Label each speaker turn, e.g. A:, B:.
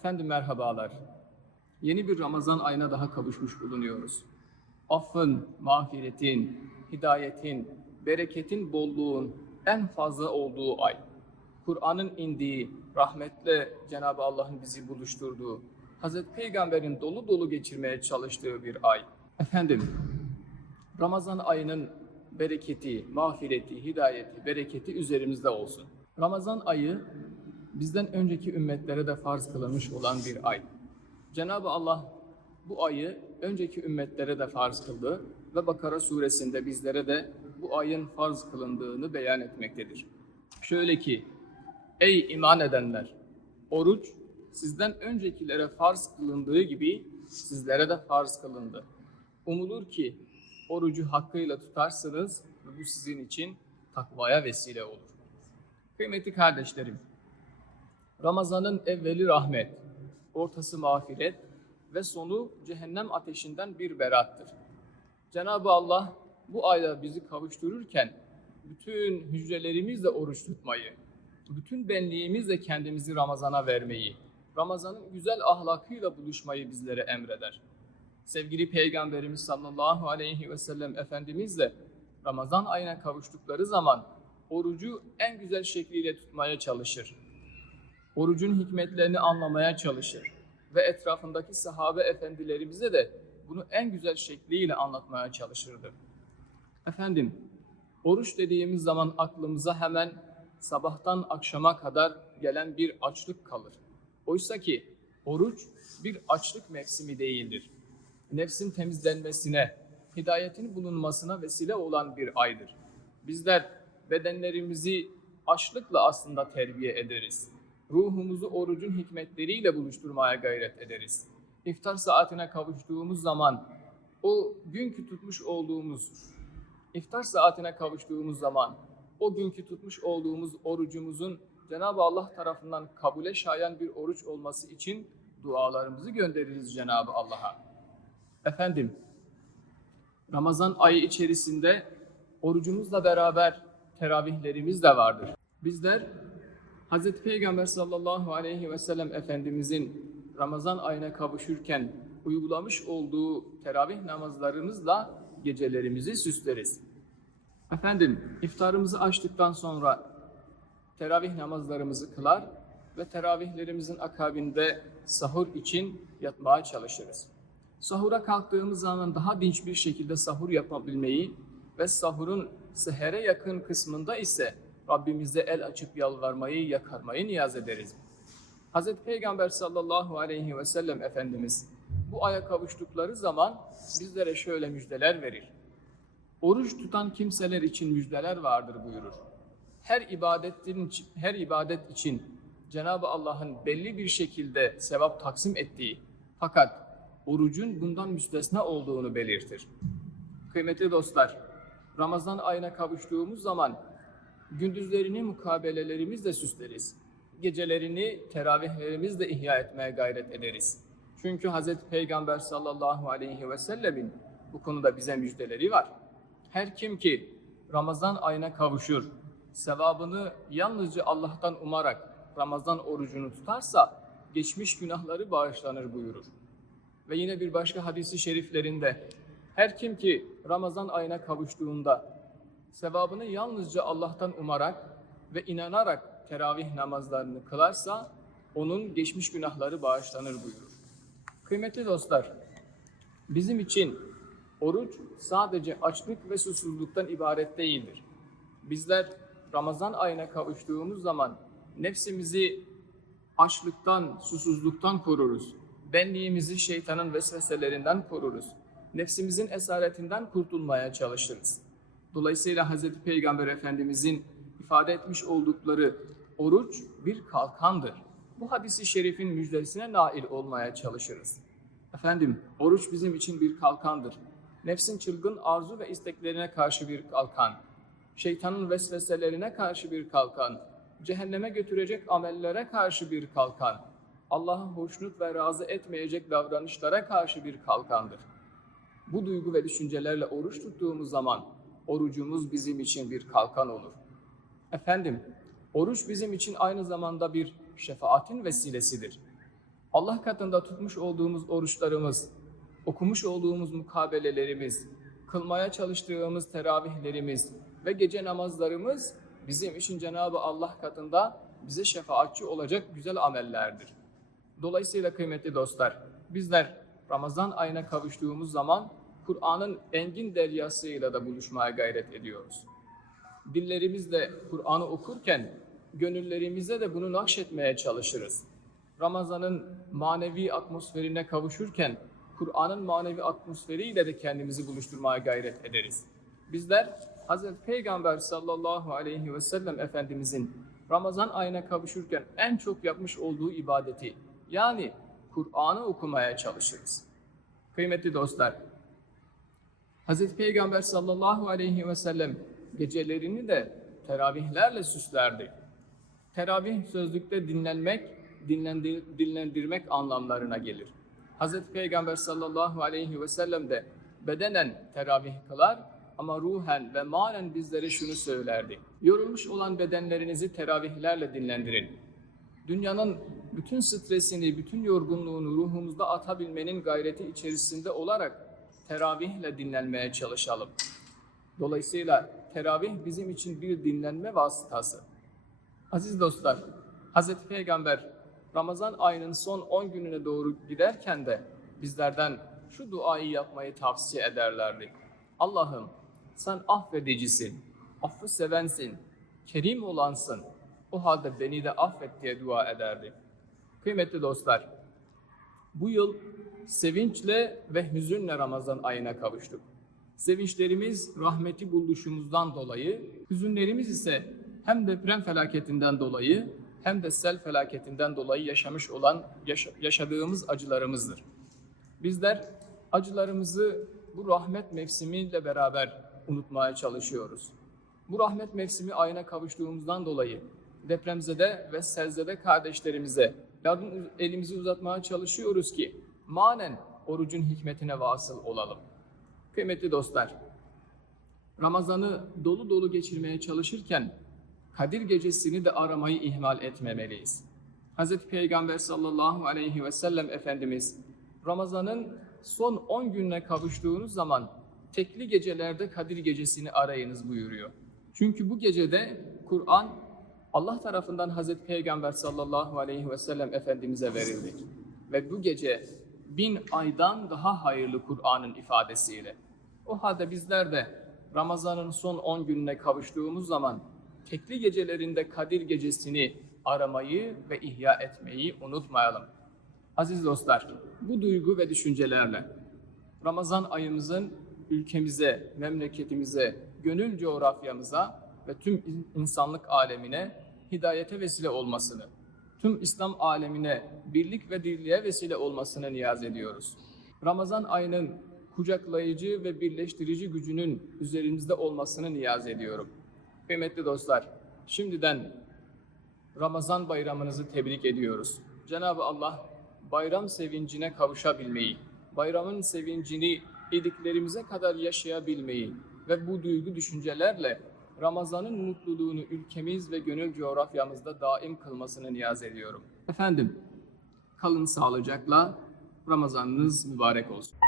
A: Efendim merhabalar. Yeni bir Ramazan ayına daha kavuşmuş bulunuyoruz. Affın, mağfiretin, hidayetin, bereketin, bolluğun en fazla olduğu ay. Kur'an'ın indiği, rahmetle Cenab-ı Allah'ın bizi buluşturduğu, Hazreti Peygamber'in dolu dolu geçirmeye çalıştığı bir ay. Efendim, Ramazan ayının bereketi, mağfireti, hidayeti, bereketi üzerimizde olsun. Ramazan ayı bizden önceki ümmetlere de farz kılınmış olan bir ay. Cenab-ı Allah bu ayı önceki ümmetlere de farz kıldı ve Bakara suresinde bizlere de bu ayın farz kılındığını beyan etmektedir. Şöyle ki, ey iman edenler! Oruç sizden öncekilere farz kılındığı gibi sizlere de farz kılındı. Umulur ki orucu hakkıyla tutarsınız ve bu sizin için takvaya vesile olur. Kıymetli kardeşlerim, Ramazan'ın evveli rahmet, ortası mağfiret ve sonu cehennem ateşinden bir berattır. Cenab-ı Allah bu ayda bizi kavuştururken bütün hücrelerimizle oruç tutmayı, bütün benliğimizle kendimizi Ramazan'a vermeyi, Ramazan'ın güzel ahlakıyla buluşmayı bizlere emreder. Sevgili Peygamberimiz sallallahu aleyhi ve sellem Efendimiz de Ramazan ayına kavuştukları zaman orucu en güzel şekliyle tutmaya çalışır. Orucun hikmetlerini anlamaya çalışır ve etrafındaki sahabe efendilerimize de bunu en güzel şekliyle anlatmaya çalışırdı. Efendim, oruç dediğimiz zaman aklımıza hemen sabahtan akşama kadar gelen bir açlık kalır. Oysa ki oruç bir açlık mevsimi değildir. Nefsin temizlenmesine, hidayetin bulunmasına vesile olan bir aydır. Bizler bedenlerimizi açlıkla aslında terbiye ederiz. Ruhumuzu orucun hikmetleriyle buluşturmaya gayret ederiz. İftar saatine kavuştuğumuz zaman o günkü tutmuş olduğumuz iftar saatine kavuştuğumuz zaman o günkü tutmuş olduğumuz orucumuzun Cenab-ı Allah tarafından kabule şayan bir oruç olması için dualarımızı göndeririz Cenab-ı Allah'a. Efendim, Ramazan ayı içerisinde orucumuzla beraber teravihlerimiz de vardır. Bizler Hz. Peygamber sallallahu aleyhi ve sellem Efendimizin Ramazan ayına kavuşurken uygulamış olduğu teravih namazlarımızla gecelerimizi süsleriz. Efendim, iftarımızı açtıktan sonra teravih namazlarımızı kılar ve teravihlerimizin akabinde sahur için yatmaya çalışırız. Sahura kalktığımız zaman daha dinç bir şekilde sahur yapabilmeyi ve sahurun sehere yakın kısmında ise Rabbimize el açıp yalvarmayı, yakarmayı niyaz ederiz. Hz. Peygamber sallallahu aleyhi ve sellem Efendimiz bu aya kavuştukları zaman bizlere şöyle müjdeler verir. Oruç tutan kimseler için müjdeler vardır buyurur. Her ibadetin her ibadet için Cenab-ı Allah'ın belli bir şekilde sevap taksim ettiği fakat orucun bundan müstesna olduğunu belirtir. Kıymetli dostlar, Ramazan ayına kavuştuğumuz zaman gündüzlerini mukabelelerimizle süsleriz. Gecelerini teravihlerimizle ihya etmeye gayret ederiz. Çünkü Hz. Peygamber sallallahu aleyhi ve sellemin bu konuda bize müjdeleri var. Her kim ki Ramazan ayına kavuşur, sevabını yalnızca Allah'tan umarak Ramazan orucunu tutarsa geçmiş günahları bağışlanır buyurur. Ve yine bir başka hadisi şeriflerinde her kim ki Ramazan ayına kavuştuğunda sevabını yalnızca Allah'tan umarak ve inanarak teravih namazlarını kılarsa onun geçmiş günahları bağışlanır buyurur. Kıymetli dostlar, bizim için oruç sadece açlık ve susuzluktan ibaret değildir. Bizler Ramazan ayına kavuştuğumuz zaman nefsimizi açlıktan, susuzluktan koruruz. Benliğimizi şeytanın vesveselerinden koruruz. Nefsimizin esaretinden kurtulmaya çalışırız. Dolayısıyla Hz. Peygamber Efendimizin ifade etmiş oldukları oruç bir kalkandır. Bu hadisi şerifin müjdesine nail olmaya çalışırız. Efendim, oruç bizim için bir kalkandır. Nefsin çılgın arzu ve isteklerine karşı bir kalkan. Şeytanın vesveselerine karşı bir kalkan. Cehenneme götürecek amellere karşı bir kalkan. Allah'ı hoşnut ve razı etmeyecek davranışlara karşı bir kalkandır. Bu duygu ve düşüncelerle oruç tuttuğumuz zaman orucumuz bizim için bir kalkan olur. Efendim, oruç bizim için aynı zamanda bir şefaatin vesilesidir. Allah katında tutmuş olduğumuz oruçlarımız, okumuş olduğumuz mukabelelerimiz, kılmaya çalıştığımız teravihlerimiz ve gece namazlarımız bizim için Cenab-ı Allah katında bize şefaatçi olacak güzel amellerdir. Dolayısıyla kıymetli dostlar, bizler Ramazan ayına kavuştuğumuz zaman Kur'an'ın engin deryasıyla da buluşmaya gayret ediyoruz. Dillerimizle Kur'an'ı okurken gönüllerimize de bunu nakşetmeye çalışırız. Ramazan'ın manevi atmosferine kavuşurken Kur'an'ın manevi atmosferiyle de kendimizi buluşturmaya gayret ederiz. Bizler Hazreti Peygamber sallallahu aleyhi ve sellem Efendimizin Ramazan ayına kavuşurken en çok yapmış olduğu ibadeti yani Kur'an'ı okumaya çalışırız. Kıymetli dostlar, Hazreti Peygamber sallallahu aleyhi ve sellem gecelerini de teravihlerle süslerdi. Teravih sözlükte dinlenmek, dinlendir, dinlendirmek anlamlarına gelir. Hazreti Peygamber sallallahu aleyhi ve sellem de bedenen teravih kılar ama ruhen ve manen bizlere şunu söylerdi. Yorulmuş olan bedenlerinizi teravihlerle dinlendirin. Dünyanın bütün stresini, bütün yorgunluğunu ruhumuzda atabilmenin gayreti içerisinde olarak teravihle dinlenmeye çalışalım. Dolayısıyla teravih bizim için bir dinlenme vasıtası. Aziz dostlar, Hz. Peygamber Ramazan ayının son 10 gününe doğru giderken de bizlerden şu duayı yapmayı tavsiye ederlerdi. Allah'ım sen affedicisin, affı sevensin, kerim olansın. O halde beni de affet diye dua ederdi. Kıymetli dostlar, bu yıl sevinçle ve hüzünle Ramazan ayına kavuştuk. Sevinçlerimiz rahmeti buluşumuzdan dolayı, hüzünlerimiz ise hem deprem felaketinden dolayı hem de sel felaketinden dolayı yaşamış olan yaşa- yaşadığımız acılarımızdır. Bizler acılarımızı bu rahmet mevsimiyle beraber unutmaya çalışıyoruz. Bu rahmet mevsimi ayına kavuştuğumuzdan dolayı depremzede ve selzede kardeşlerimize yardım elimizi uzatmaya çalışıyoruz ki manen orucun hikmetine vasıl olalım. Kıymetli dostlar, Ramazan'ı dolu dolu geçirmeye çalışırken Kadir gecesini de aramayı ihmal etmemeliyiz. Hz. Peygamber sallallahu aleyhi ve sellem Efendimiz Ramazan'ın son 10 gününe kavuştuğunuz zaman tekli gecelerde Kadir gecesini arayınız buyuruyor. Çünkü bu gecede Kur'an Allah tarafından Hz. Peygamber sallallahu aleyhi ve sellem Efendimiz'e verildi. Ve bu gece bin aydan daha hayırlı Kur'an'ın ifadesiyle. O halde bizler de Ramazan'ın son 10 gününe kavuştuğumuz zaman tekli gecelerinde Kadir gecesini aramayı ve ihya etmeyi unutmayalım. Aziz dostlar, bu duygu ve düşüncelerle Ramazan ayımızın ülkemize, memleketimize, gönül coğrafyamıza ve tüm insanlık alemine hidayete vesile olmasını, tüm İslam alemine birlik ve dirliğe vesile olmasını niyaz ediyoruz. Ramazan ayının kucaklayıcı ve birleştirici gücünün üzerimizde olmasını niyaz ediyorum. Kıymetli dostlar, şimdiden Ramazan bayramınızı tebrik ediyoruz. Cenab-ı Allah bayram sevincine kavuşabilmeyi, bayramın sevincini iliklerimize kadar yaşayabilmeyi ve bu duygu düşüncelerle Ramazan'ın mutluluğunu ülkemiz ve gönül coğrafyamızda daim kılmasını niyaz ediyorum. Efendim, kalın sağlıcakla, Ramazanınız mübarek olsun.